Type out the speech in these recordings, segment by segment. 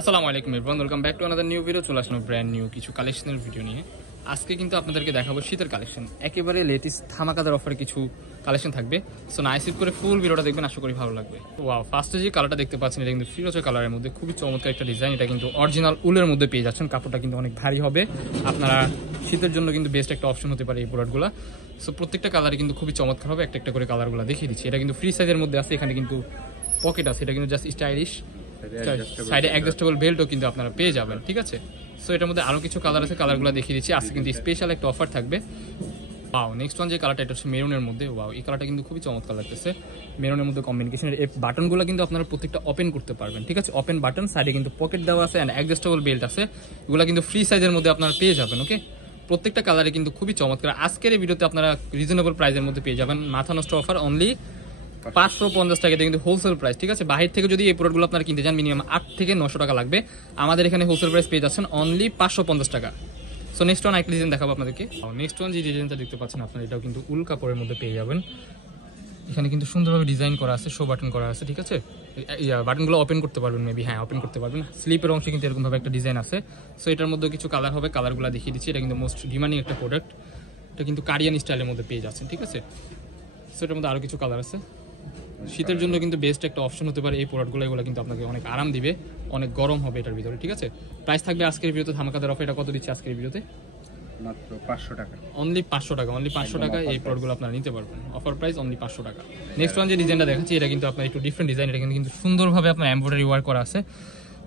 আসসালামু আলাইকুম everyone, welcome back to another new video. চলে আসলাম ব্র্যান্ড নিউ কিছু কালেকশনের ভিডিও নিয়ে। আজকে কিন্তু আপনাদেরকে দেখাবো শীতের কালেকশন, একেবারে লেটেস্ট ধামাকাদার অফারে কিছু কালেকশন থাকবে। সো না স্কিপ করে ফুল ভিডিওটা দেখবেন, আশা করি ভালো লাগবে। ওয়াও, ফার্স্টে যে কালারটা দেখতে পাচ্ছেন এটা কিন্তু ফিরোজা কালারের মধ্যে খুবই চমৎকার একটা ডিজাইন। এটা কিন্তু অরিজিনাল উলের মধ্যে পেয়ে যাচ্ছেন, কাপড়টা কিন্তু অনেক ভারী হবে। আপনারা শীতের জন্য কিন্তু বেস্ট একটা অপশন হতে পারে এই প্রোডাক্টগুলো। সো প্রত্যেকটা কালারই কিন্তু খুবই চমৎকার হবে। একটা একটা করে কালারগুলো দেখিয়ে দিচ্ছি। এটা কিন্তু ফ্রি সাইজের মধ্যে আছে, এখানে কিন্তু পকেট আছে, এটা কিন্তু জাস্ট স্টাইলিশ। সাইডে অ্যাডজাস্টেবল বেল্টও কিন্তু আপনারা পেয়ে যাবেন, ঠিক আছে। সো এটার মধ্যে আরো কিছু কালার আছে, কালারগুলো দেখিয়ে দিচ্ছি। আজকে কিন্তু স্পেশাল একটা অফার থাকবে। ওয়াও, নেক্সট ওয়ান যে কালারটা, এটা হচ্ছে মেরুনের মধ্যে। ওয়াও, এই কালারটা কিন্তু খুবই চমৎকার লাগতেছে। মেরুনের মধ্যে কম্বিনেশনের এই বাটনগুলো কিন্তু আপনারা প্রত্যেকটা ওপেন করতে পারবেন, ঠিক আছে। ওপেন বাটন, সাইডে কিন্তু পকেট দেওয়া আছে এন্ড অ্যাডজাস্টেবল বেল্ট আছে। এগুলো কিন্তু ফ্রি সাইজের মধ্যে আপনারা পেয়ে যাবেন। ওকে, প্রত্যেকটা কালারে কিন্তু খুবই চমৎকার। আজকের এই ভিডিওতে আপনারা রিজনেবল প্রাইসের মধ্যে পেয়ে যাবেন। মাথা নষ্ট অফার, অনলি 550 টাকা কিন্তু হোলসেল প্রাইস, ঠিক আছে। বাহির থেকে যদি এই প্রোডাক্টগুলো আপনারা কিনতে চান মিনিমাম 8 থেকে 900 টাকা লাগবে। আমাদের এখানে হোলসেল প্রাইস পেয়ে যাচ্ছেন অনলি 550 টাকা। সো নেক্সট ওয়ান একটা ডিজাইন দেখাবো আপনাদেরকে। নেক্সট ওয়ান যে ডিজাইনটা দেখতে পাচ্ছেন আপনারা, এটাও কিন্তু উল কাপড়ের মধ্যে পেয়ে যাবেন। এখানে কিন্তু সুন্দরভাবে ডিজাইন করা আছে, শো বাটন করা আছে, ঠিক আছে। বাটনগুলো ওপেন করতে পারবেন, মেবি হ্যাঁ ওপেন করতে পারবেন। স্লিপের অংশে কিন্তু এরকমভাবে একটা ডিজাইন আছে। সো এটার মধ্যে কিছু কালার হবে, কালারগুলো দেখিয়ে দিচ্ছি। এটা কিন্তু মোস্ট ডিমান্ডিং একটা প্রোডাক্ট। এটা কিন্তু কারিয়ান স্টাইলের মধ্যে পেয়ে যাচ্ছেন, ঠিক আছে। সো এটার মধ্যে আরও কিছু কালার আছে। শীতের জন্য কিন্তু বেস্ট একটা অপশন হতে পারে এই প্রোডাক্টগুলো। এগুলো কিন্তু আপনাকে অনেক আরাম দিবে, অনেক গরম হবে এটার ভিতরে, ঠিক আছে। প্রাইস থাকবে আজকের ভিডিওতে ধামাকাদার অফার। এটা কত দিচ্ছে আজকের ভিডিওতে? মাত্র 500 টাকা, অনলি 500 টাকা। অনলি 500 টাকা এই প্রোডাক্টগুলো আপনারা নিতে পারবেন। অফার প্রাইস অনলি 500 টাকা। নেক্সট ওয়ান যে ডিজাইনটা দেখাচ্ছি, এটা কিন্তু আপনার একটু ডিফারেন্ট ডিজাইন। এটা কিন্তু সুন্দরভাবে আপনার এমব্রয়ডারি ওয়ার্ক করা আছে।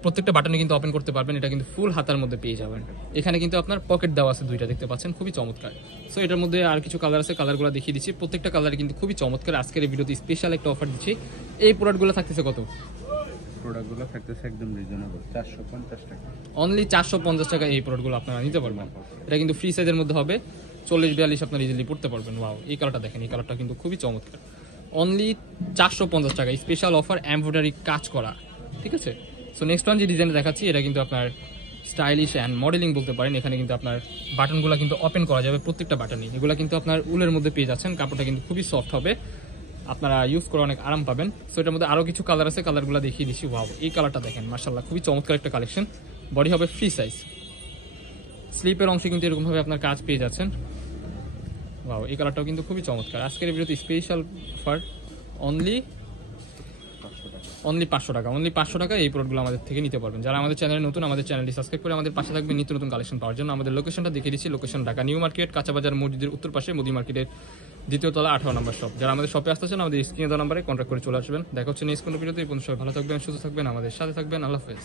প্রত্যেকটা বাটনে কিন্তু ওপেন করতে পারবেন। এটা কিন্তু ফুল হাতার মধ্যে পেয়ে যাবেন। এখানে কিন্তু আপনার পকেট দেওয়া আছে দুইটা, দেখতে পাচ্ছেন, খুবই চমৎকার। সো এটার মধ্যে আর কিছু কালার আছে, কালারগুলো দেখিয়ে দিচ্ছি। প্রত্যেকটা কালার কিন্তু খুবই চমৎকার। আজকের এই ভিডিওতে স্পেশাল একটা অফার দিচ্ছি। এই প্রোডাক্টগুলো থাকতেছে কত? প্রোডাক্টগুলো থাকতেছে একদম রিজনেবল 450 টাকা, অনলি 450 টাকা এই প্রোডাক্টগুলো আপনারা নিতে পারবেন। এটা কিন্তু ফ্রি সাইজের মধ্যে হবে, 40-42 আপনারা ইজিলি পড়তে পারবেন। ওয়াও, এই কালারটা দেখেন, এই কালারটা কিন্তু খুবই চমৎকার। অনলি 450 টাকা স্পেশাল অফার, এমব্রয়ডারি কাজ করা, ঠিক আছে। সো নেক্সট ওয়ান যে ডিজাইন দেখাচ্ছি, এটা কিন্তু আপনার স্টাইলিশ অ্যান্ড মডেলিং বলতে পারেন। এখানে কিন্তু আপনার বাটনগুলো কিন্তু ওপেন করা যাবে, প্রত্যেকটা বাটনই। এগুলো কিন্তু আপনার উলের মধ্যে পেয়ে যাচ্ছেন, কাপড়টা কিন্তু খুবই সফট হবে, আপনারা ইউজ করে অনেক আরাম পাবেন। সো এটার মধ্যে আরো কিছু কালার আছে, কালারগুলো দেখিয়ে দিচ্ছি। ওয়াও, এই কালারটা দেখেন, মাশাআল্লাহ, খুবই চমৎকার একটা কালেকশন। বডি হবে ফ্রি সাইজ, স্লিপের অংশে কিন্তু এরকমভাবে আপনার কাজ পেয়ে যাচ্ছেন। ওয়াও, এই কালারটাও কিন্তু খুবই চমৎকার। আজকের ভিডিওতে স্পেশাল অফার অনলি 500 টাকা। অনলি 500 টাকা এই প্রোডাক্টগুলো আমাদের থেকে নিতে পারবেন। যারা আমাদের চ্যানেলে নতুন, আমাদের চ্যানেলটি সাবস্ক্রাইব করে আমাদের পাশে থাকবেন নিত্য নতুন কালেকশন পাওয়ার জন্য। আমাদের লোকেশনটা দেখিয়ে দিচ্ছি। লোকেশন ঢাকা নিউ মার্কেট, কাঁচাবাজার মসজিদের উত্তর পাশে, মোদি মার্কেটের দ্বিতীয় তলা, 18 নম্বর শপ। যারা আমাদের শপে আসতেছেন আমাদের স্ক্রিনে দেওয়া নাম্বারে কন্ট্যাক্ট করে চলে আসবেন। দেখা হচ্ছে নেক্সট কোনো ভিডিওতে। এই পর্যন্ত সবাই ভালো থাকবেন, সুস্থ থাকবেন, আমাদের সাথে থাকবেন। আল্লাহ হাফেজ।